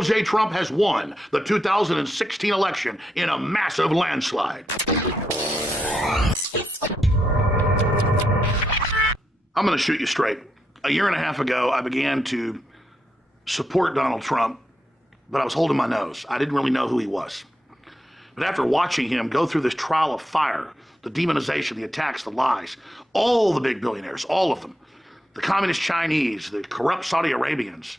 J. Trump has won the 2016 election in a massive landslide. I'm going to shoot you straight. A year and a half ago, I began to support Donald Trump, but I was holding my nose. I didn't really know who he was. But after watching him go through this trial of fire, the demonization, the attacks, the lies, all the big billionaires, all of them, the communist Chinese, the corrupt Saudi Arabians,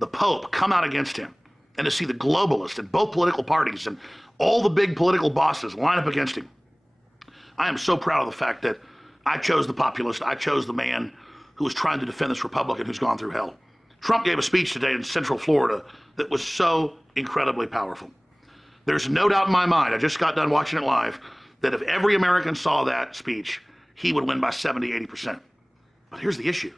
the Pope come out against him, and to see the globalists in both political parties and all the big political bosses line up against him. I am so proud of the fact that I chose the populist. I chose the man who was trying to defend this Republican who's gone through hell. Trump gave a speech today in Central Florida that was so incredibly powerful. There's no doubt in my mind, I just got done watching it live, that if every American saw that speech, he would win by 70, 80%. But here's the issue.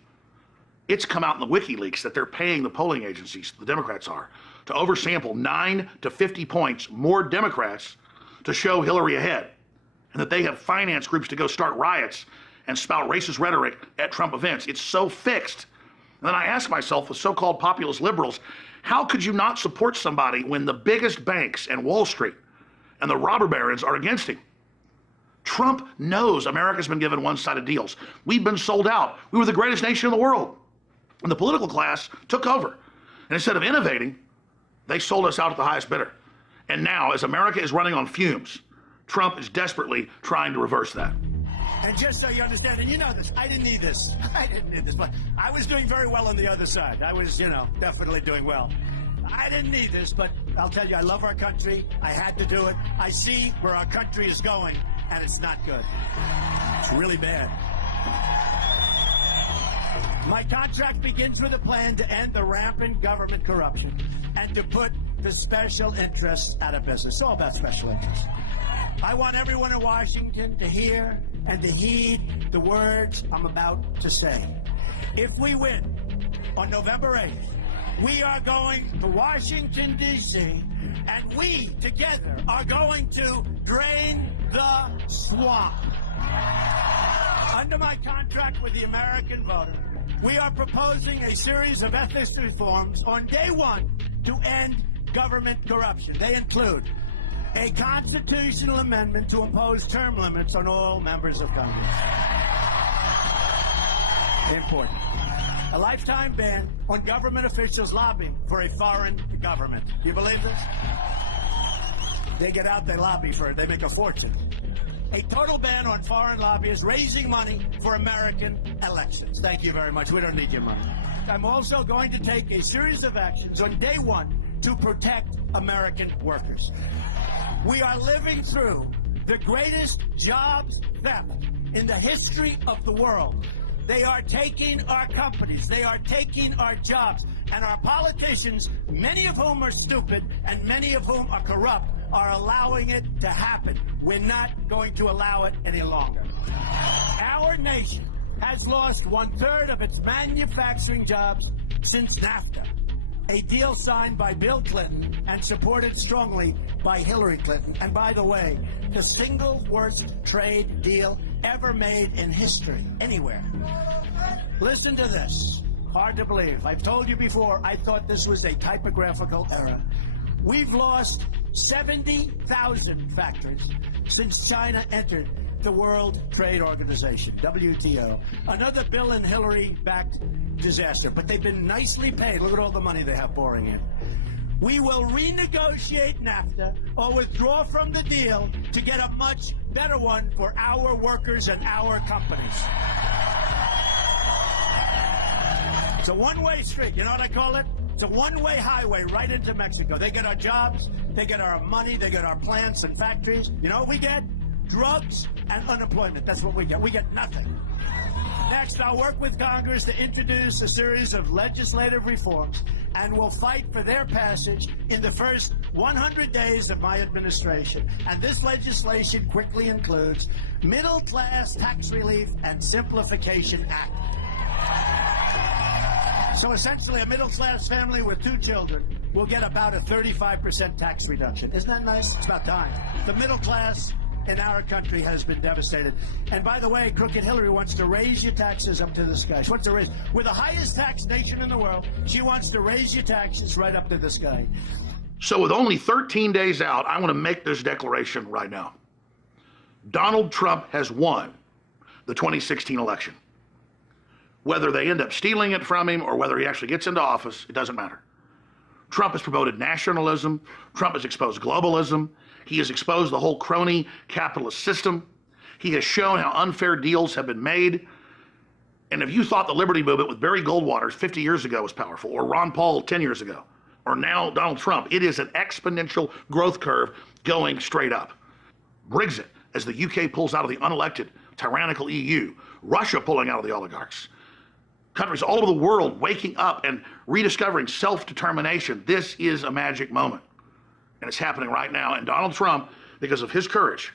It's come out in the WikiLeaks that they're paying the polling agencies, the Democrats are, to oversample 9 to 50 points more Democrats to show Hillary ahead, and that they have finance groups to go start riots and spout racist rhetoric at Trump events. It's so fixed. And then I ask myself, with so-called populist liberals, how could you not support somebody when the biggest banks and Wall Street and the robber barons are against him? Trump knows America's been given one-sided deals. We've been sold out. We were the greatest nation in the world. And the political class took over. And instead of innovating, they sold us out at the highest bidder. And now, as America is running on fumes, Trump is desperately trying to reverse that. And just so you understand, and you know this, I didn't need this. I didn't need this, but I was doing very well on the other side. I was, definitely doing well. I didn't need this, but I'll tell you, I love our country. I had to do it. I see where our country is going, and it's not good. It's really bad. My contract begins with a plan to end the rampant government corruption and to put the special interests out of business. It's all about special interests. I want everyone in Washington to hear and to heed the words I'm about to say. If we win on November 8th, we are going to Washington, D.C., and we together are going to drain the swamp. Under my contract with the American voter, we are proposing a series of ethics reforms on day one to end government corruption. They include a constitutional amendment to impose term limits on all members of Congress. Important. A lifetime ban on government officials lobbying for a foreign government. Do you believe this? They get out, they lobby for it, they make a fortune. A total ban on foreign lobbyists raising money for American elections. Thank you very much. We don't need your money. I'm also going to take a series of actions on day one to protect American workers. We are living through the greatest jobs theft in the history of the world. They are taking our companies, they are taking our jobs, and our politicians, many of whom are stupid and many of whom are corrupt, are allowing it to happen. We're not going to allow it any longer. Our nation has lost 1/3 of its manufacturing jobs since NAFTA, a deal signed by Bill Clinton and supported strongly by Hillary Clinton. And by the way, the single worst trade deal ever made in history, anywhere. Listen to this. Hard to believe. I've told you before, I thought this was a typographical error. We've lost 70,000 factories since China entered the World Trade Organization, WTO. Another Bill and Hillary-backed disaster, but they've been nicely paid. Look at all the money they have pouring in. We will renegotiate NAFTA or withdraw from the deal to get a much better one for our workers and our companies. It's a one-way street. You know what I call it? It's a one-way highway right into Mexico. They get our jobs, they get our money, they get our plants and factories. You know what we get? Drugs and unemployment. That's what we get. We get nothing. Next, I'll work with Congress to introduce a series of legislative reforms, and we'll fight for their passage in the first 100 days of my administration. And this legislation quickly includes Middle Class Tax Relief and Simplification Act. So essentially, a middle-class family with 2 children will get about a 35% tax reduction. Isn't that nice? It's about time. The middle class in our country has been devastated. And by the way, Crooked Hillary wants to raise your taxes up to the sky. She wants to raise, we're the highest tax nation in the world. She wants to raise your taxes right up to the sky. So with only 13 days out, I want to make this declaration right now. Donald Trump has won the 2016 election. Whether they end up stealing it from him or whether he actually gets into office, it doesn't matter. Trump has promoted nationalism. Trump has exposed globalism. He has exposed the whole crony capitalist system. He has shown how unfair deals have been made. And if you thought the liberty movement with Barry Goldwater 50 years ago was powerful, or Ron Paul 10 years ago, or now Donald Trump, it is an exponential growth curve going straight up. Brexit, as the UK pulls out of the unelected, tyrannical EU, Russia pulling out of the oligarchs, countries all over the world waking up and rediscovering self-determination. This is a magic moment. And it's happening right now. And Donald Trump, because of his courage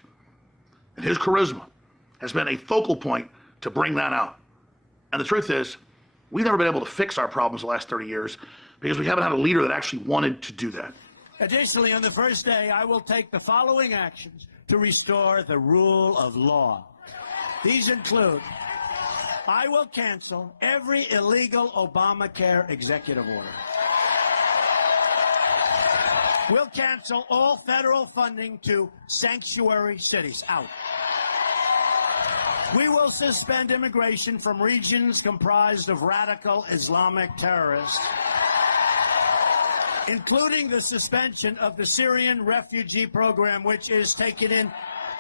and his charisma, has been a focal point to bring that out. And the truth is, we've never been able to fix our problems the last 30 years because we haven't had a leader that actually wanted to do that. Additionally, on the first day, I will take the following actions to restore the rule of law. These include, I will cancel every illegal Obamacare executive order. We'll cancel all federal funding to sanctuary cities. Out. We will suspend immigration from regions comprised of radical Islamic terrorists, including the suspension of the Syrian refugee program, which is taking in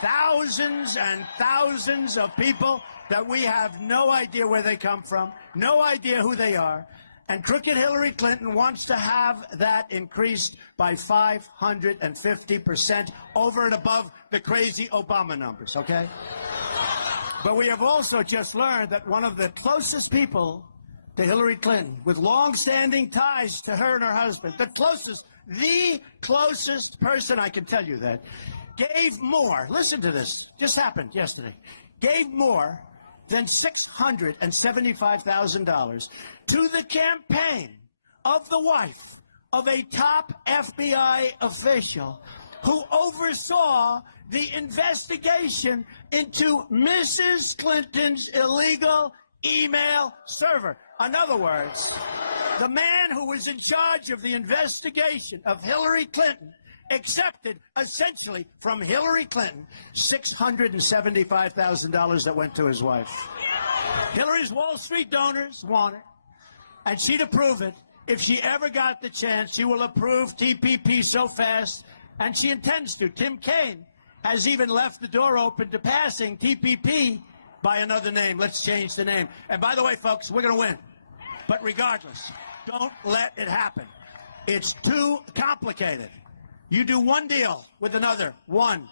thousands and thousands of people that we have no idea where they come from, no idea who they are. And Crooked Hillary Clinton wants to have that increased by 550% over and above the crazy Obama numbers, okay? But we have also just learned that one of the closest people to Hillary Clinton, with long-standing ties to her and her husband, the closest person, I can tell you that, gave more, listen to this, just happened yesterday, gave more than $675,000 to the campaign of the wife of a top FBI official who oversaw the investigation into Mrs. Clinton's illegal email server. In other words, the man who was in charge of the investigation of Hillary Clinton accepted essentially from Hillary Clinton $675,000 that went to his wife. Hillary's Wall Street donors want it, and she'd approve it. If she ever got the chance, she will approve TPP so fast, and she intends to. Tim Kaine has even left the door open to passing TPP by another name. Let's change the name. And by the way, folks, we're going to win. But regardless, don't let it happen. It's too complicated. You do one deal with another, one.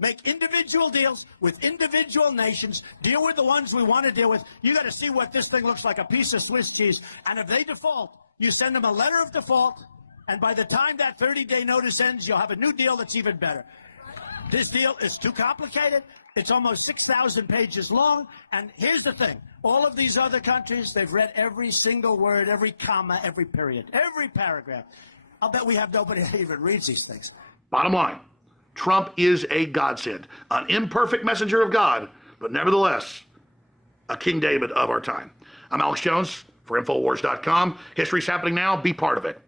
Make individual deals with individual nations. Deal with the ones we want to deal with. You got to see what this thing looks like, a piece of Swiss cheese. And if they default, you send them a letter of default. And by the time that 30-day notice ends, you'll have a new deal that's even better. This deal is too complicated. It's almost 6,000 pages long. And here's the thing. All of these other countries, they've read every single word, every comma, every period, every paragraph. I'll bet we have nobody that even reads these things. Bottom line, Trump is a godsend, an imperfect messenger of God, but nevertheless, a King David of our time. I'm Alex Jones for Infowars.com. History's happening now. Be part of it.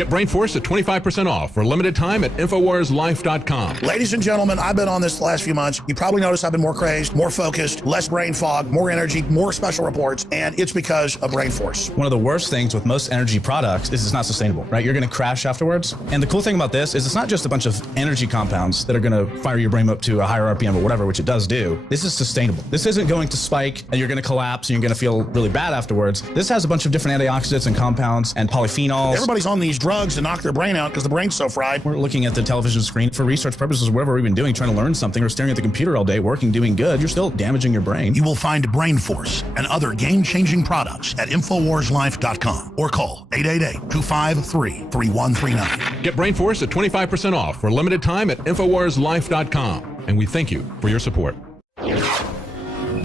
Get BrainForce at 25% off for a limited time at InfoWarsLife.com. Ladies and gentlemen, I've been on this the last few months. You probably noticed I've been more crazed, more focused, less brain fog, more energy, more special reports, and it's because of BrainForce. One of the worst things with most energy products is it's not sustainable, right? You're going to crash afterwards. And the cool thing about this is it's not just a bunch of energy compounds that are going to fire your brain up to a higher RPM or whatever, which it does do. This is sustainable. This isn't going to spike and you're going to collapse and you're going to feel really bad afterwards. This has a bunch of different antioxidants and compounds and polyphenols. Everybody's on these drugs to knock their brain out because the brain's so fried. We're looking at the television screen for research purposes, whatever we've been doing, trying to learn something, or staring at the computer all day, working, doing good. You're still damaging your brain. You will find BrainForce and other game-changing products at InfoWarsLife.com or call 888-253-3139. Get BrainForce at 25% off for a limited time at InfoWarsLife.com. And we thank you for your support.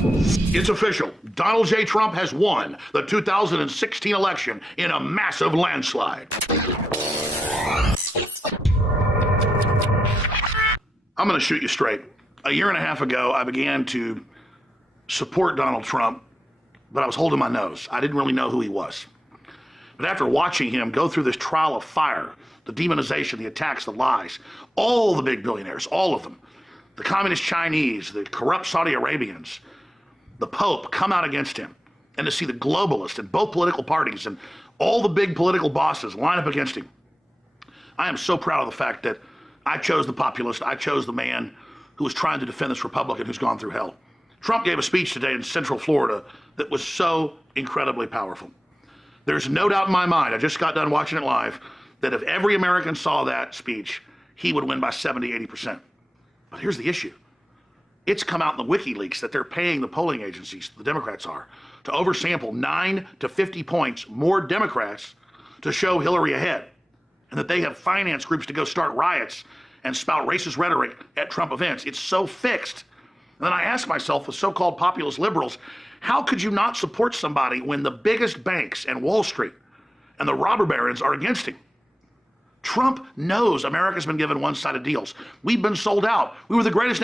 It's official. Donald J. Trump has won the 2016 election in a massive landslide. I'm going to shoot you straight. A year and a half ago, I began to support Donald Trump, but I was holding my nose. I didn't really know who he was. But after watching him go through this trial of fire, the demonization, the attacks, the lies, all the big billionaires, all of them, the communist Chinese, the corrupt Saudi Arabians, the Pope come out against him, and to see the globalists in both political parties and all the big political bosses line up against him, I am so proud of the fact that I chose the populist. I chose the man who was trying to defend this Republican who's gone through hell. Trump gave a speech today in Central Florida that was so incredibly powerful. There's no doubt in my mind, I just got done watching it live, that if every American saw that speech, he would win by 70, 80%. But here's the issue. It's come out in the WikiLeaks that they're paying the polling agencies, the Democrats are, to oversample 9 to 50 points more Democrats to show Hillary ahead, and that they have finance groups to go start riots and spout racist rhetoric at Trump events. It's so fixed. And then I ask myself, with so-called populist liberals, how could you not support somebody when the biggest banks and Wall Street and the robber barons are against him? Trump knows America's been given one-sided deals. We've been sold out. We were the greatest nation